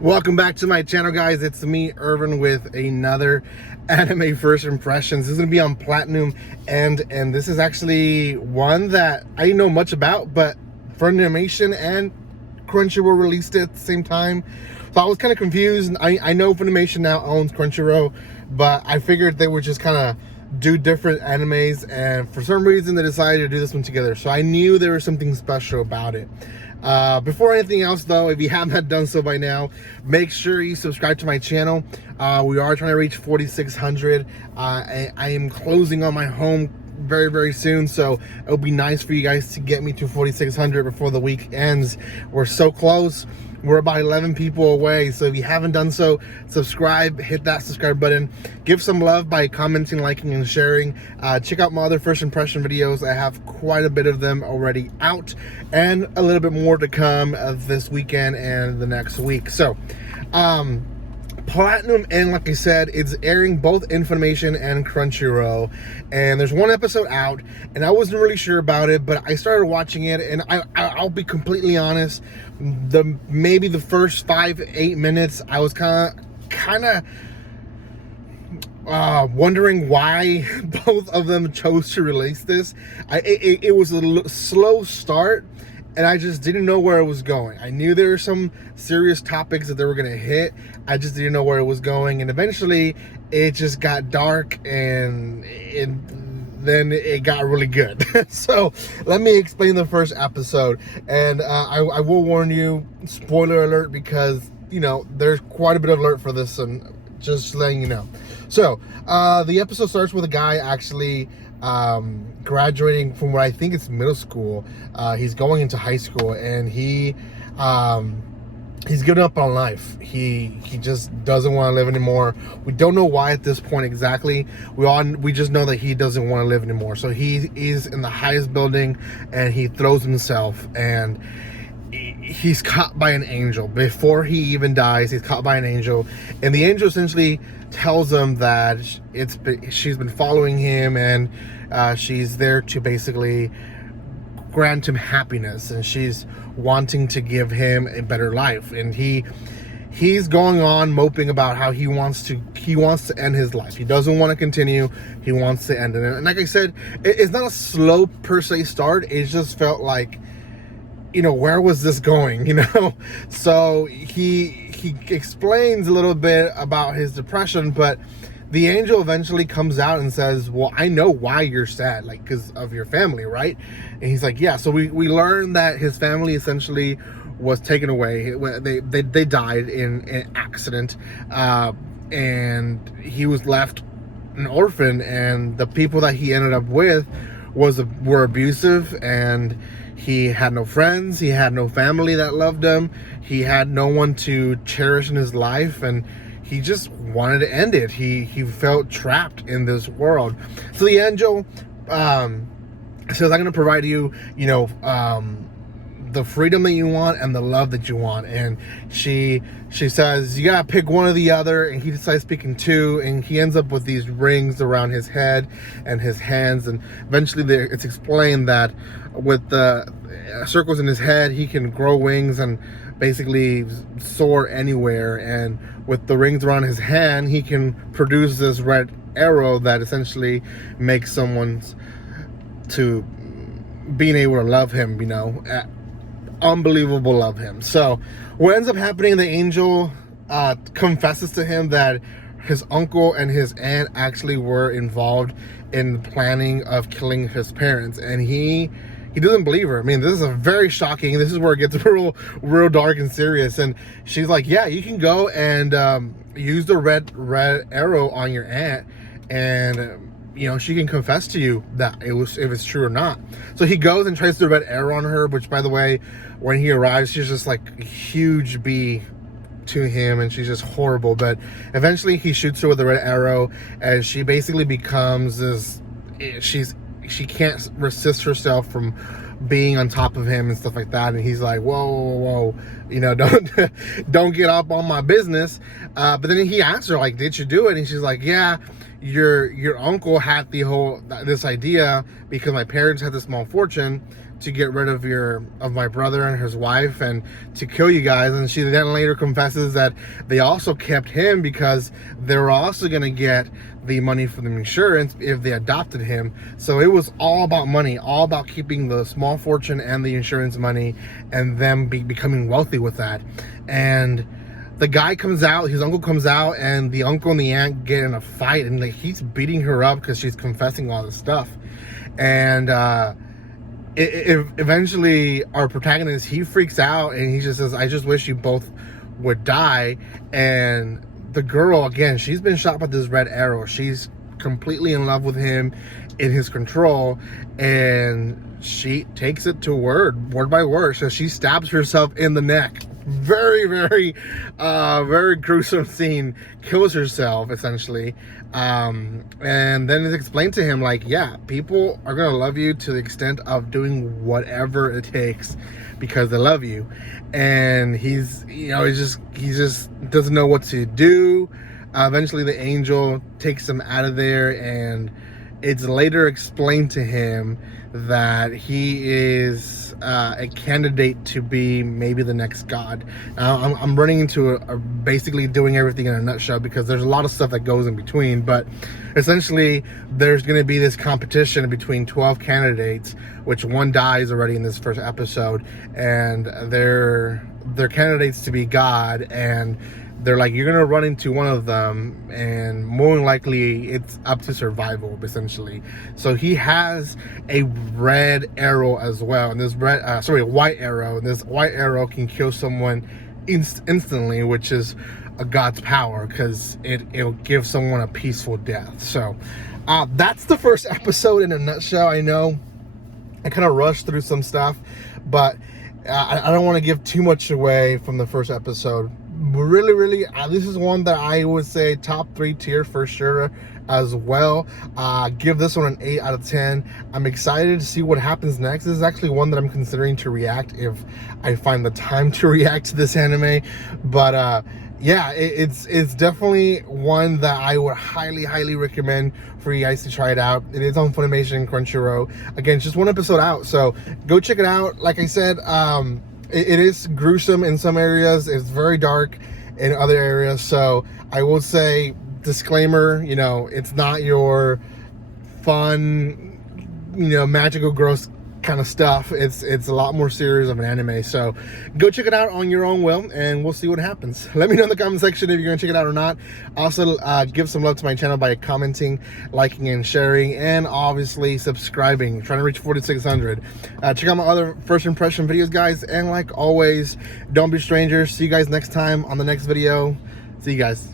Welcome back to my channel, guys. It's me, Irvin, with another anime first impressions. This is gonna be on Platinum and this is actually one that I didn't know much about, but Funimation and Crunchyroll released it at the same time, so I was kind of confused. I know Funimation now owns Crunchyroll, but I figured they would just kind of do different animes, and for some reason they decided to do this one together, so I knew there was something special about it. Before anything else, though, if you haven't done so by now, make sure you subscribe to my channel. We are trying to reach 4,600. I am closing on my home very soon, so it'll be nice for you guys to get me to 4,600 before the week ends. We're so close. We're about 11 people away, so if you haven't done so, subscribe, hit that subscribe button, give some love by commenting, liking, and sharing. Check out my other first impression videos. I have quite a bit of them already out, and a little bit more to come this weekend and the next week. So, Platinum, and like I said, it's airing both in Funimation and Crunchyroll, and there's one episode out, and I wasn't really sure about it, but I started watching it, and I'll be completely honest, maybe the first 5-8 minutes I was kind of wondering why both of them chose to release this. It was a slow start, and I just didn't know where it was going. I knew there were some serious topics that they were gonna hit. I just didn't know where it was going, and eventually it just got dark, and then it got really good. So let me explain the first episode, and I will warn you, spoiler alert, because you know there's quite a bit of alert for this, and just letting you know. So the episode starts with a guy actually graduating from what I think is middle school. He's going into high school, and he's given up on life. He just doesn't want to live anymore. We don't know why at this point exactly. We just know that he doesn't want to live anymore. So he is in the highest building, and he throws himself, and he's caught by an angel. Before he even dies, he's caught by an angel, and the angel essentially tells him that she's been following him, and she's there to basically grant him happiness, and she's wanting to give him a better life. And he's going on moping about how he wants to end his life. He doesn't want to continue. He wants to end it. And like I said, it's not a slow per se start. It just felt like, you know, where was this going, you know? So he explains a little bit about his depression, but the angel eventually comes out and says, well, I know why you're sad, like, because of your family, right? And he's like, yeah. So we learned that his family essentially was taken away. They died in an accident, and he was left an orphan, and the people that he ended up with were abusive, and he had no friends, he had no family that loved him, he had no one to cherish in his life, and he just wanted to end it. He felt trapped in this world. So the angel says, I'm going to provide you, you know, the freedom that you want and the love that you want. And she says, you gotta pick one or the other, and he decides picking two, and he ends up with these rings around his head and his hands, and eventually it's explained that with the circles in his head, he can grow wings and basically soar anywhere, and with the rings around his hand, he can produce this red arrow that essentially makes someone's to being able to love him, you know, unbelievable love him. So what ends up happening, the angel confesses to him that his uncle and his aunt actually were involved in the planning of killing his parents, and he doesn't believe her. I mean, this is a very shocking, this is where it gets real dark and serious. And she's like, yeah, you can go and use the red arrow on your aunt, and you know, she can confess to you that if it's true or not. So he goes and tries the red arrow on her, which, by the way, when he arrives, she's just like a huge bee to him, and she's just horrible. But eventually he shoots her with the red arrow, and she basically becomes this, she can't resist herself from being on top of him and stuff like that. And he's like, whoa, you know, don't get up on my business. But then he asks her, like, did you do it? And she's like, yeah, your uncle had this idea because my parents had this small fortune to get rid of my brother and his wife and to kill you guys. And she then later confesses that they also kept him because they were also going to get the money from the insurance if they adopted him. So it was all about money, all about keeping the small fortune and the insurance money and them becoming wealthy with that. And the guy comes out, his uncle comes out, and the uncle and the aunt get in a fight, and like he's beating her up because she's confessing all this stuff. And eventually our protagonist, he freaks out and he just says, I just wish you both would die. And the girl, again, she's been shot by this red arrow. She's completely in love with him, in his control, and she takes it to word by word. So she stabs herself in the neck. Very, very, very gruesome scene. Kills herself, essentially. And then it's explained to him, like, yeah, people are gonna love you to the extent of doing whatever it takes because they love you. And he's, you know, he just doesn't know what to do. Eventually the angel takes him out of there, and it's later explained to him that he is a candidate to be maybe the next god. Now, I'm running into basically doing everything in a nutshell because there's a lot of stuff that goes in between, but essentially there's going to be this competition between 12 candidates, which one dies already in this first episode, and they're candidates to be god, and they're like, you're gonna run into one of them, and more than likely it's up to survival, essentially. So he has a red arrow as well, and this white arrow, and this white arrow can kill someone instantly, which is a god's power, because it'll give someone a peaceful death. So that's the first episode in a nutshell. I know I kind of rushed through some stuff, but I don't want to give too much away from the first episode. Really, this is one that I would say top 3 tier for sure as well. Give this one an 8 out of 10. I'm excited to see what happens next. This is actually one that I'm considering to react if I find the time to react to this anime. But yeah, it's definitely one that I would highly recommend for you guys to try it out. It is on Funimation, Crunchyroll. Again, it's just one episode out, so go check it out. Like I said, it is gruesome in some areas. It's very dark in other areas. So I will say, disclaimer, you know, it's not your fun, you know, magical gross kind of stuff. It's a lot more serious of an anime. So go check it out on your own will, and we'll see what happens. Let me know in the comment section if you're gonna check it out or not. Also, give some love to my channel by commenting, liking, and sharing, and obviously subscribing. Trying to reach 4,600. Check out my other first impression videos, guys, and like always, don't be strangers. See you guys next time on the next video. See you guys.